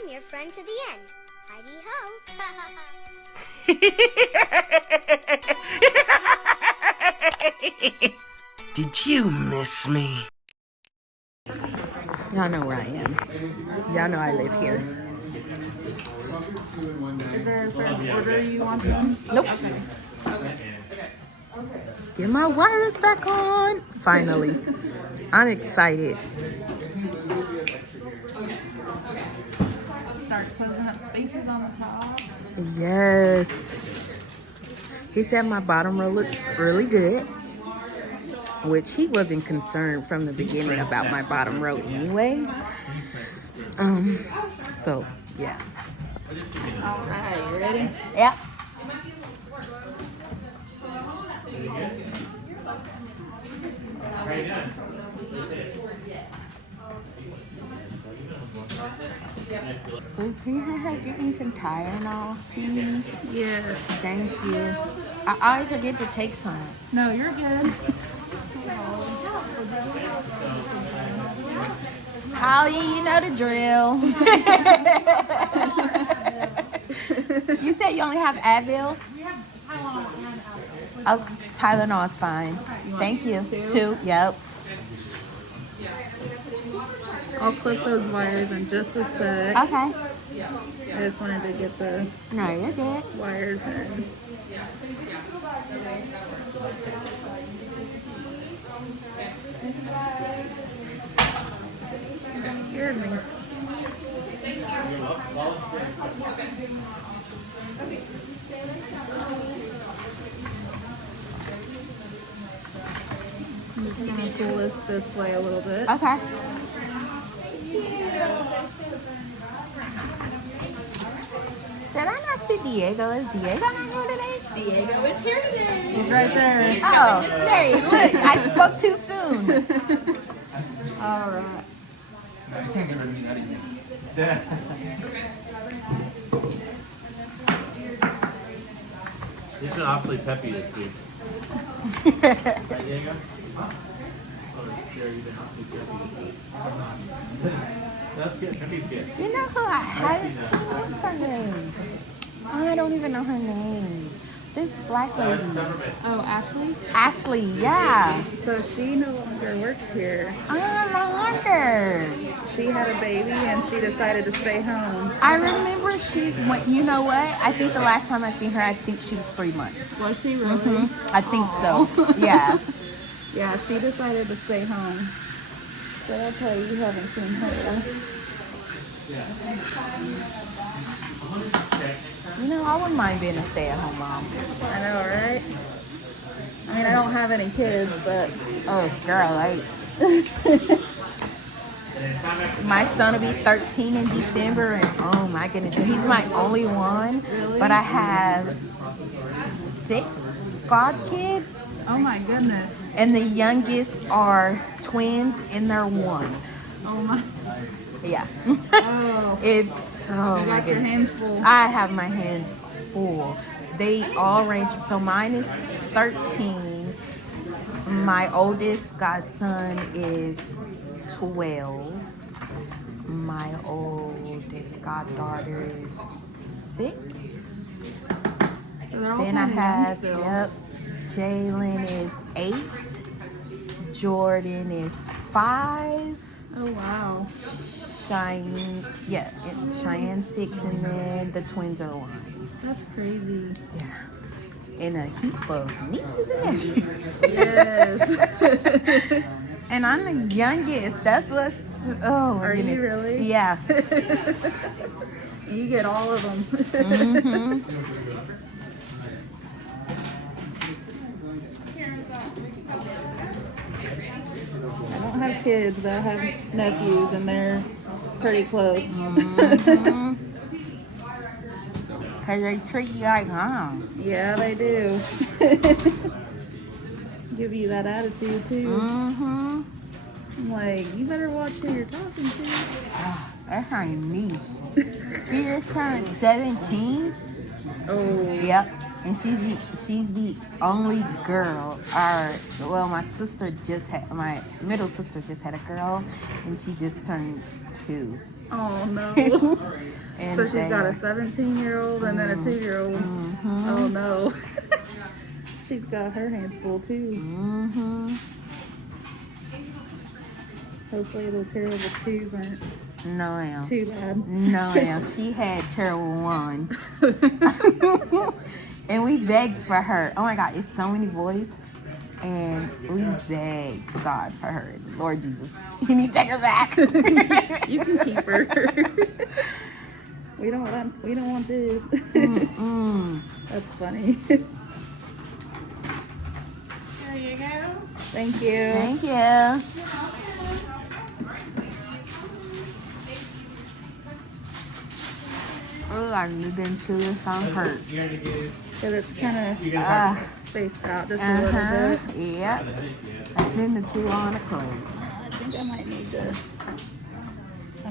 I'm your friend to the end. Heidi ho. Did you miss me? Y'all know where I am. Y'all know I live here. Is there a certain order you want them? Nope. Okay. Get my wires back on. Finally. I'm excited. Start closing up spaces on the top. Yes. He said my bottom row looks really good, which he wasn't concerned from the beginning about my bottom row anyway. So yeah. All right, you ready? Yep. Can you get me some Tylenol, please? Yes. Thank you. I always forget to take some. No, you're good. Holly, you know the drill. You said you only have Advil? We have Tylenol and Advil. Oh, Tylenol is fine. Thank you. Two? Yep. I'll clip those wires in just a sec. Okay. I just wanted to get the No, you're good. wires in. Scared me. I'm just gonna pull this way a little bit. Okay. Did I not see Diego? Is Diego not here today? Diego is here today. He's right there. Oh, hey, look, I spoke too soon. All right. I can't get rid of me that easy. He's been awfully peppy this week. Right, Diego? Huh? Oh, Jerry, you've been awfully peppy this week. That's good. Peppy's good. You know who I what's her name? Oh, I don't even know her name. This black lady. Oh, Ashley? Ashley, yeah. So she no longer works here. Oh, no wonder. She had a baby and she decided to stay home. I remember you know what? I think the last time I seen her, I think she was 3 months. Was she really? I think so. Yeah. Yeah, she decided to stay home. So that's why you haven't seen her. You know, I wouldn't mind being a stay-at-home mom. I know, right? I mean, I don't have any kids, but... Oh, girl, my son will be 13 in December, and oh my goodness, he's my only one. Really? But I have 6 godkids, Oh my goodness. and the youngest are twins, and they're 1. Oh my... Yeah. Oh. It's, oh You my got your goodness. hands full. I have my hands full. They all range, so mine is 13. My oldest godson is 12. My oldest goddaughter is 6. So they're all Then I kinda young have, still. yep, Jalen is 8. Jordan is 5. Oh, wow. Cheyenne 6, and then the twins are 1. That's crazy. Yeah. And a heap of nieces and nephews. Yes. And I'm the youngest. That's what's, oh my Are goodness. you really? Yeah. You get all of them. Mm-hmm. I don't have kids, but I have nephews, and they're pretty close. Mm-hmm. Because they treat you like mom. Yeah, they do. Give you that attitude, too. Mm-hmm. I'm like, you better watch who you're talking to. Oh, that's my niece. She just turned 17. Oh. Yep. And she's the only girl. My middle sister just had a girl, and she just turned 2. Oh no. And So she's got a then- 17-year-old and then a 2-year-old. Mhm. Oh no. She's got her hands full too. Mhm. Hopefully the terrible twos aren't No, ma'am. too bad. No, ma'am. She had terrible ones. And we begged for her. Oh my God, it's so many boys. And we begged God for her. Lord Jesus, you need to take her back. You can keep her. We don't want this. Mm-mm. That's funny. There you go. Thank you. Thank you. Oh, I need them to this on hurt. You gotta get. Because it's kind of You gotta spaced out just a little Uh-huh. bit. Yep. I think the two on the clothes. I think I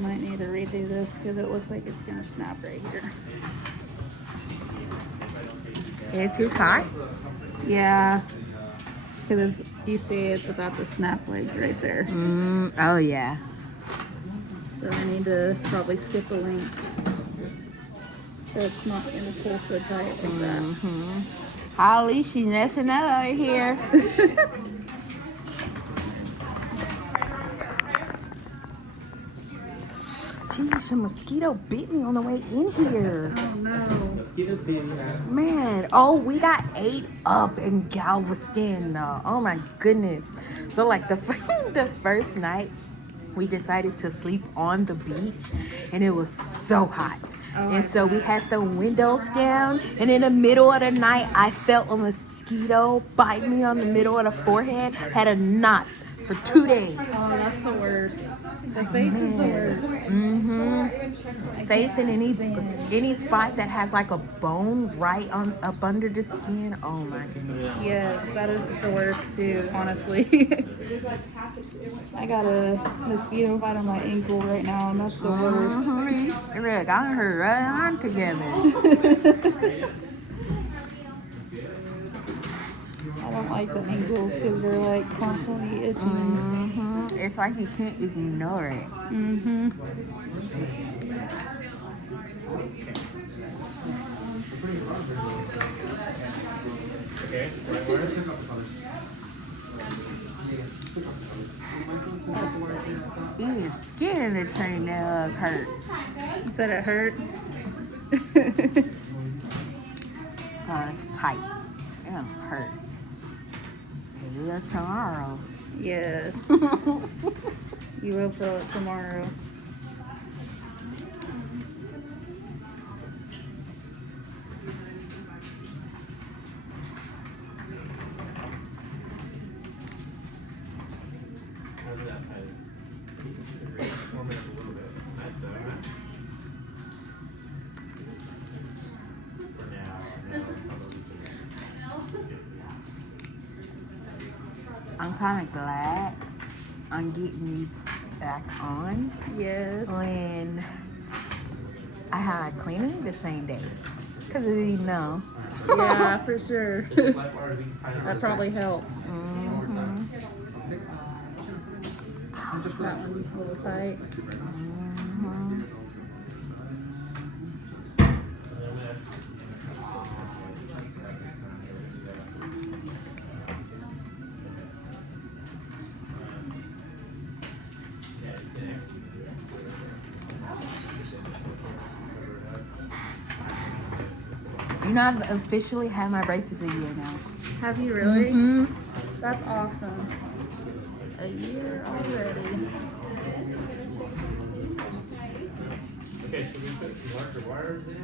might need to redo this because it looks like it's gonna snap right here. It's too tight. Yeah, because you see it's about to snap like right there. Oh yeah. So I need to probably skip a link so it's not gonna pull so tight like that. Holly, she's messing up over here. Geez, a mosquito bit me on the way in here. Oh no. Man, oh, we got ate up in Galveston. Oh my goodness. So like the first night, we decided to sleep on the beach and it was so hot. And so we had the windows down and in the middle of the night, I felt a mosquito bite me on the middle of the forehead. Had a knot for 2 days. Oh, that's the worst. So face is the worst. Face in any spot that has like a bone right on up under the skin. Oh my goodness. Yes, that is the worst too, honestly. I got a mosquito bite on my ankle right now, and that's the worst. Look, I heard right on together. I don't like the ankles because they're like constantly itching. It's like you can't ignore it. Okay. Even skin in the thing that hurt. You said it hurt? Tight. It'll hurt. Maybe tomorrow. Yes. You will feel it tomorrow. I'm kind of glad I'm getting you back on Yes. when I had cleaning the same day. Because I didn't know. Yeah, for sure. That probably helps. That one's a little tight. You know, I've officially had my braces a year now. Have you really? That's awesome. A year already. Okay, so we put some larger wires in.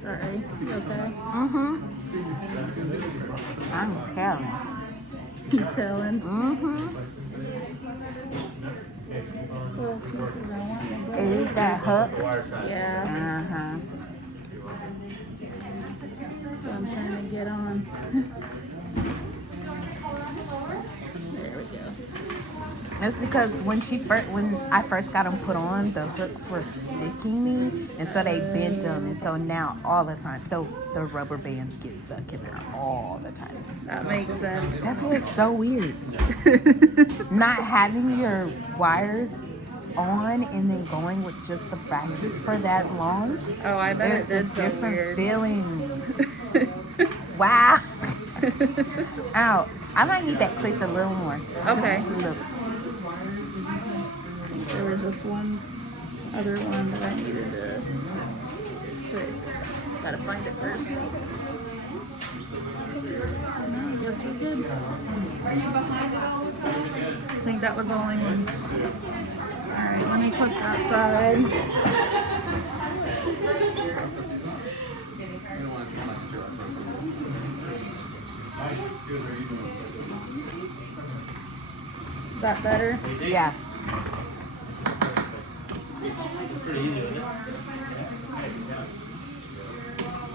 Sorry. You okay? I'm telling. You telling? So pieces I want to go. Is that hook? Yeah. So I'm trying to get on. There we go. That's because when I first got them put on, the hooks were sticking me, and so they bent them, and so now all the time the rubber bands get stuck in there all the time. That makes sense. That feels so weird. Not having your wires on and then going with just the brackets for that long. Oh, I bet It's it a did feel different weird. feeling. Wow. Ow. I might need that clipped a little more. Okay. Just a little. There was just one other one that I needed to fix. Gotta find it first. No, yes, we're good. I think that was the only one. Alright, let me put that side. Is that better? Yeah.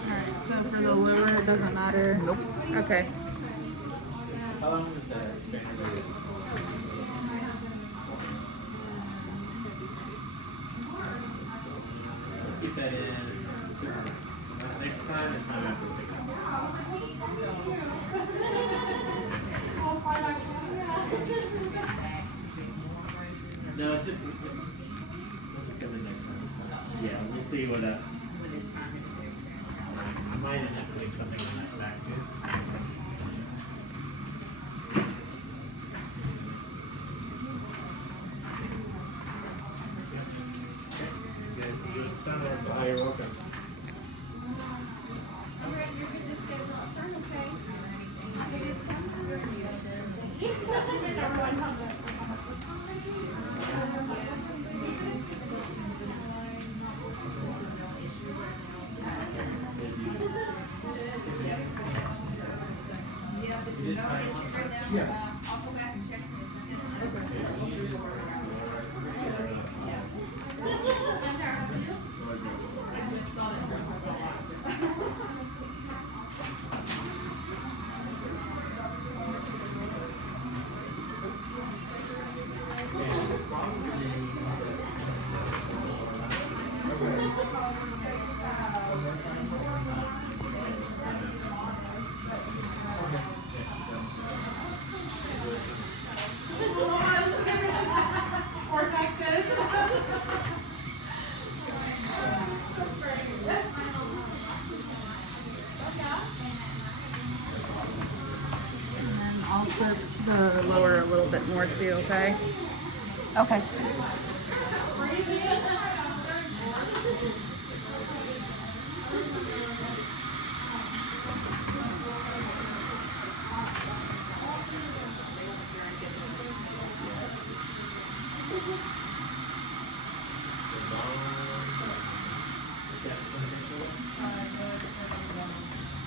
Alright, so for the lure, it doesn't matter. Nope. Okay. How long is that expander? Keep that in. Next time, it's not after pick up. No, it's just coming next time. Yeah, we'll see what I might end up putting something on that back too. You're welcome. Yeah. And I'll put the lower a little bit more too, okay? Okay.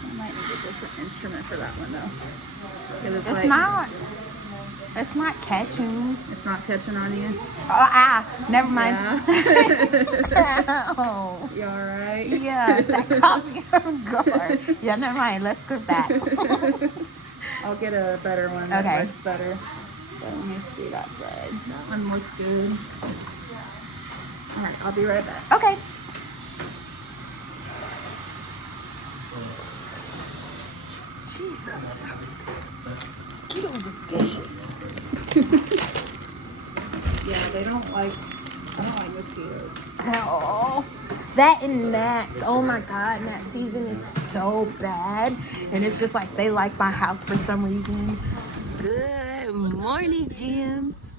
I might need a different instrument for that one though. 'Cause It's not catching. It's not catching on you. Never mind. Yeah. Oh. You alright? Yeah, that caught me off guard. Yeah, never mind. Let's skip that. I'll get a better one that Okay. works better. So let me see that side. That one looks good. Alright, I'll be right back. Okay. Jesus. Mosquitoes are vicious. Yeah, they don't like mosquitoes. Oh, that and gnats. Oh my God, gnat season is so bad. And it's just like they like my house for some reason. Good morning, Gems.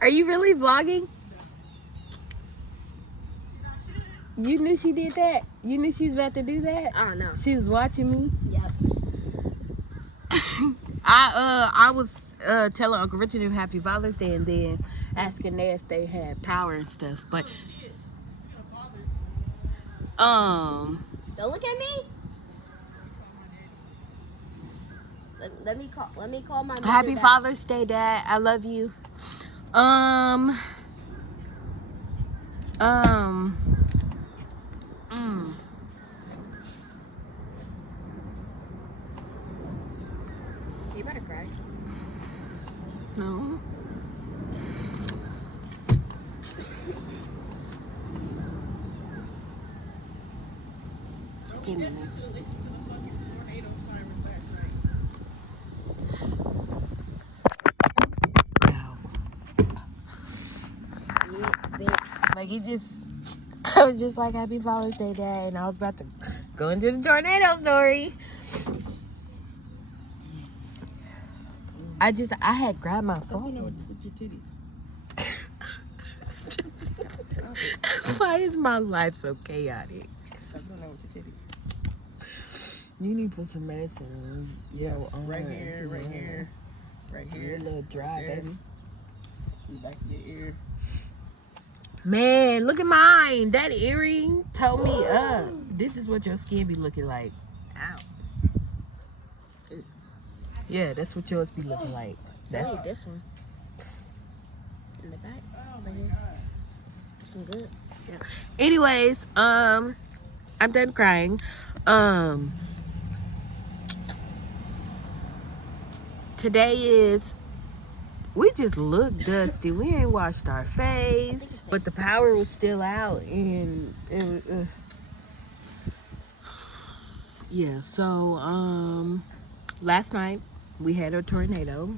Are you really vlogging? You knew she did that? You knew she was about to do that? Oh, no. She was watching me? Yep. I was telling Uncle Richard him Happy Father's Day and then asking them if they had power and stuff. But Don't look at me. Let me call my mother Happy back. Father's Day, Dad. I love you. gotta cry. No. Give me that. Like it just, I was just like Happy Father's Day, Dad, and I was about to go into the tornado story. I had grabbed my phone. With your titties. Why is my life so chaotic? Stop doing that with your titties. You need to put some medicine. Yeah, right here, right here, right You're here. a little dry, There. baby. In the back of your ear. Man, look at mine. That earring told me up. This is what your skin be looking like. Ow. Yeah, that's what yours be looking like. I That's need this one. In the back. Right here. Some good. yeah. Anyways, I'm done crying. Today is, we just look dusty. We ain't washed our face, but the power was still out, and it was, yeah. So last night we had a tornado.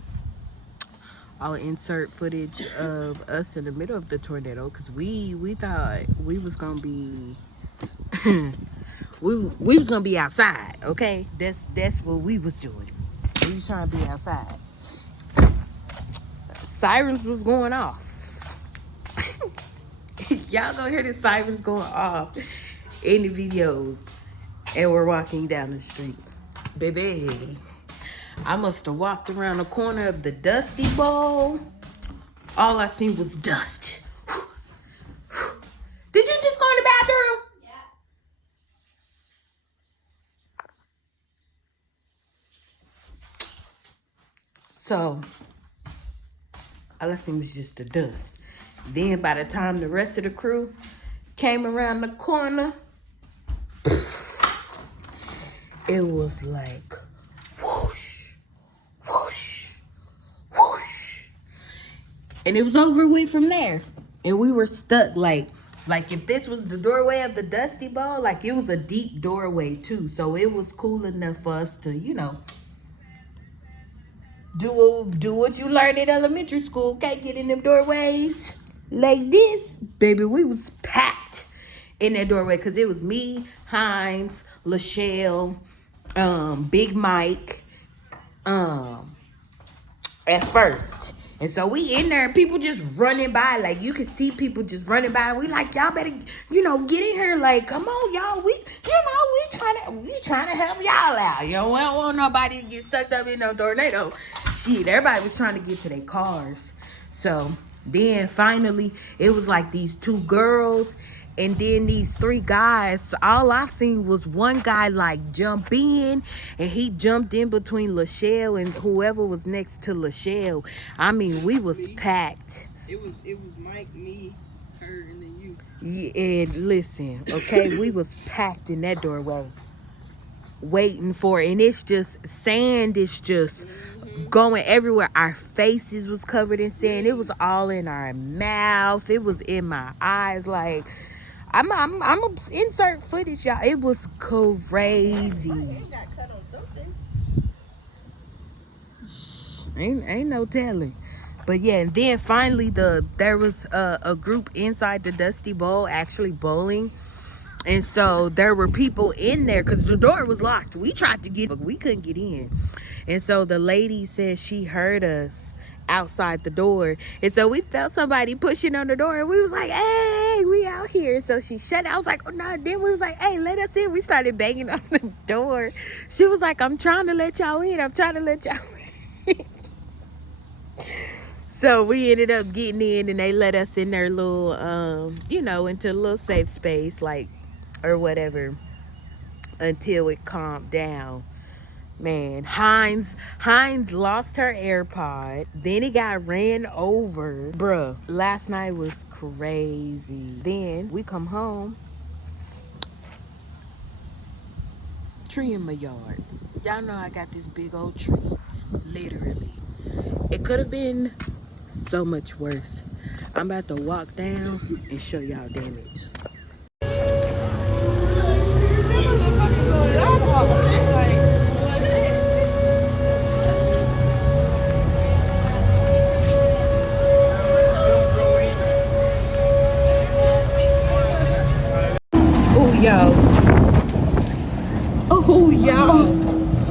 I'll insert footage of us in the middle of the tornado because we thought we was gonna be we was gonna be outside. Okay, that's what we was doing. We was trying to be outside. Sirens was going off. Y'all gonna hear the sirens going off in the videos, and we're walking down the street, baby. I must have walked around the corner of the Dusty Bowl. All I seen was dust. Did you just go in the bathroom? Yeah. So, all I seen was just the dust. Then by the time the rest of the crew came around the corner, it was like whoosh, whoosh, whoosh. And it was over with from there. And we were stuck like if this was the doorway of the Dusty Bowl, like it was a deep doorway too. So it was cool enough for us to, do what you learned in elementary school. Okay, get in them doorways like this. Baby, we was packed in that doorway because it was me, Hines, Lachelle, Big Mike, at first. And so we in there and people just running by. Like you could see people just running by. And we like, y'all better, get in here. Like, come on, y'all. We trying to help y'all out. We don't want nobody to get sucked up in no tornado. Shit, everybody was trying to get to their cars. So then finally it was like these two girls and then these three guys. All I seen was one guy like jump in, and he jumped in between Lachelle and whoever was next to Lachelle. I mean, we was packed. It was Mike, me, her, and then you. Yeah, and listen, okay, we was packed in that doorway, waiting for it, and it's just sand. It's just going everywhere. Our faces was covered in sand. It was all in our mouth. It was in my eyes. Like, I'm gonna insert footage, y'all. It was crazy. You got cut on something. Ain't no telling. But yeah, and then finally there was a group inside the Dusty Bowl actually bowling. And so there were people in there because the door was locked. We tried to but we couldn't get in. And so the lady said she heard us outside the door. And so we felt somebody pushing on the door, and we was like, hey, we out here. So she shut it. I was like, oh no. Then we was like, hey, let us in. We started banging on the door. She was like, I'm trying to let y'all in. So we ended up getting in, and they let us in their little into a little safe space, like, or whatever, until it calmed down. Man, Hines lost her AirPod. Then he got ran over. Bruh, last night was crazy. Then we come home. Tree in my yard. Y'all know I got this big old tree. Literally. It could have been so much worse. I'm about to walk down and show y'all damage. Oh, yo. Oh, yo.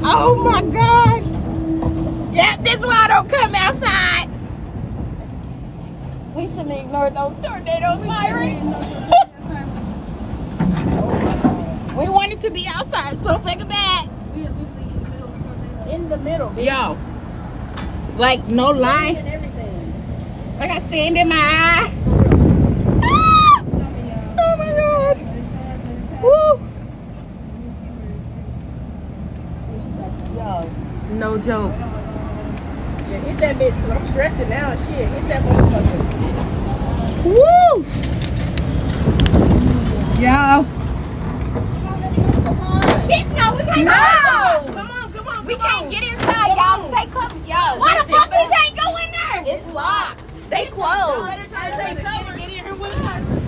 Oh, my God. Yeah, this is why I don't come outside. We shouldn't ignore those tornadoes, Myron. We wanted to be outside so fucking bad. In the middle. Yo. Like, no lie. And everything. I got sand in my eye. Ah! Oh, my God. Woo. Yo. No joke. Yeah, hit that bitch. 'Cause I'm stressing now. Shit. Hit that motherfucker. Woo! Yo. Shit, no, we can't go. Come on. We can't get inside, y'all. Stay close. Yo, why the fuck we can't go in there? It's locked. They closed.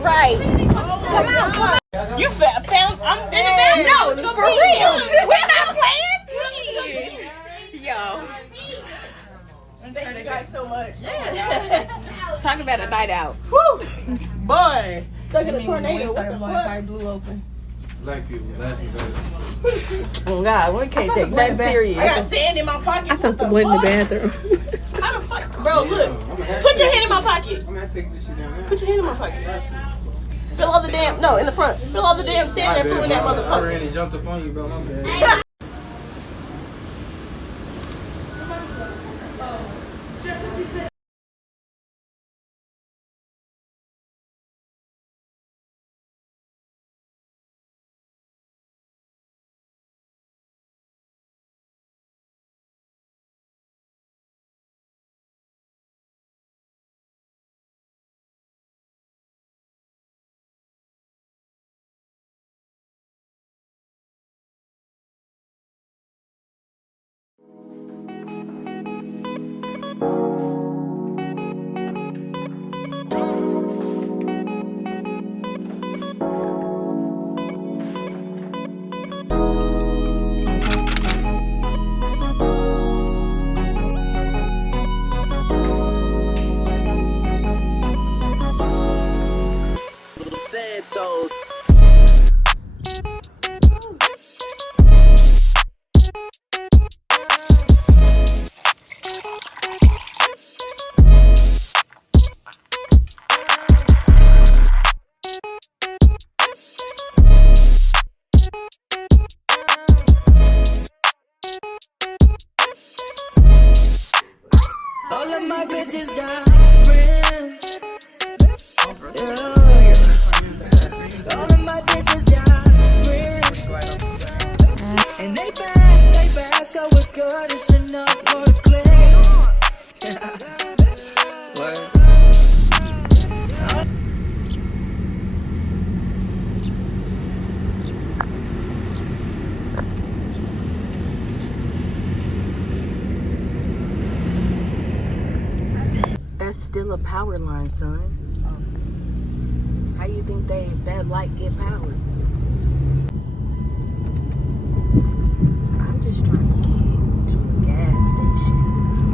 Right. Come on. You found. I'm in the bed. No, for real. We're not playing. Shit. Yo. Thank you guys so much. Talk about a night out. Woo. Boy. Stuck in a tornado. What the fuck? Blew open. Black people laughing better. Oh, God. We can't take that serious. I got sand in my pocket. I thought the one in the bathroom. How the fuck? Bro, look. Put your hand in my pocket. I'm gonna take this shit down there. Put your hand in my pocket. Fill all the damn. No, in the front. Fill all the damn sand that flew in that I motherfucker. ran and jumped up on you, bro. My bad. All of my bitches got friends. Yeah. All of my bitches got friends. And they bad, so we're good. It's enough for the clique. Word. That's still a power line, son. How you think that light get powered? I'm just trying to get to a gas station.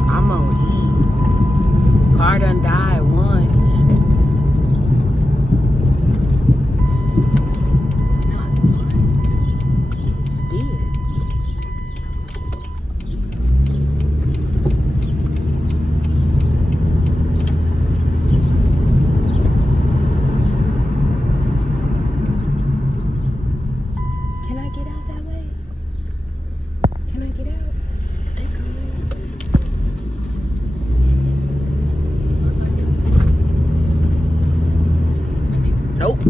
I'm on E. Car done died once. Not once. I did. Can I get out that way? Can I get out? Nope.